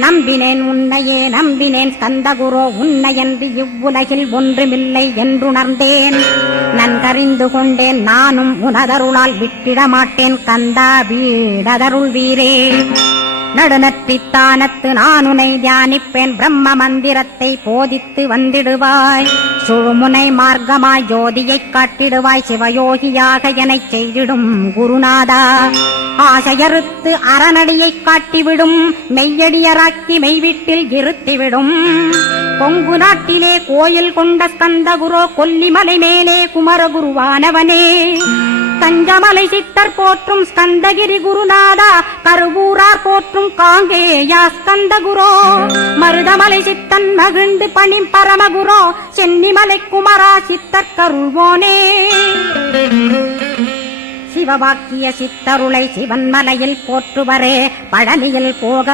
நம்பினேன் உன்னையே நம்பினேன் ஸ்கந்தகுரோ, உன்னையன்றி இவ்வுலகில் ஒன்றுமில்லை என்றுணர்ந்தேன். நன்கறிந்து கொண்டேன் நானும் உனதருளால் விட்டிட மாட்டேன் கந்தா, வீடதருள் வீரே. நடுநற்றித்தானத்து நான் உனை தியானிப்பேன், பிரம்ம மந்திரத்தை போதித்து வந்திடுவாய். சுழுமுனை மார்க்கமாய் ஜோதியைக் காட்டிடுவாய், சிவயோகியாக எனச் செய்திடும் குருநாதா. ஆசையறுத்து அறநடியைக் காட்டிவிடும், மெய்யடியராக்கி மெய்வீட்டில் இருத்திவிடும். கொங்கு நாட்டிலே கோயில் கொண்ட ஸ்கந்தகுரோ, கொல்லிமலை மேலே குமரகுருவானவனே. கஞ்சமலை சித்தர் போற்றும் ஸ்கந்தகிரி குருநாதா, கருவூரார் போற்றும் காங்கேயா ஸ்கந்தகுரோ. மருதமலை சித்தன் மகிழ்ந்து பணிம் பரமகுரோ, சென்னிமலை குமரா சித்தர் கருள்வோனே. சிவவாக்கிய சித்தருளை சிவன்மலையில் போற்றுவரே, பழனியில் போக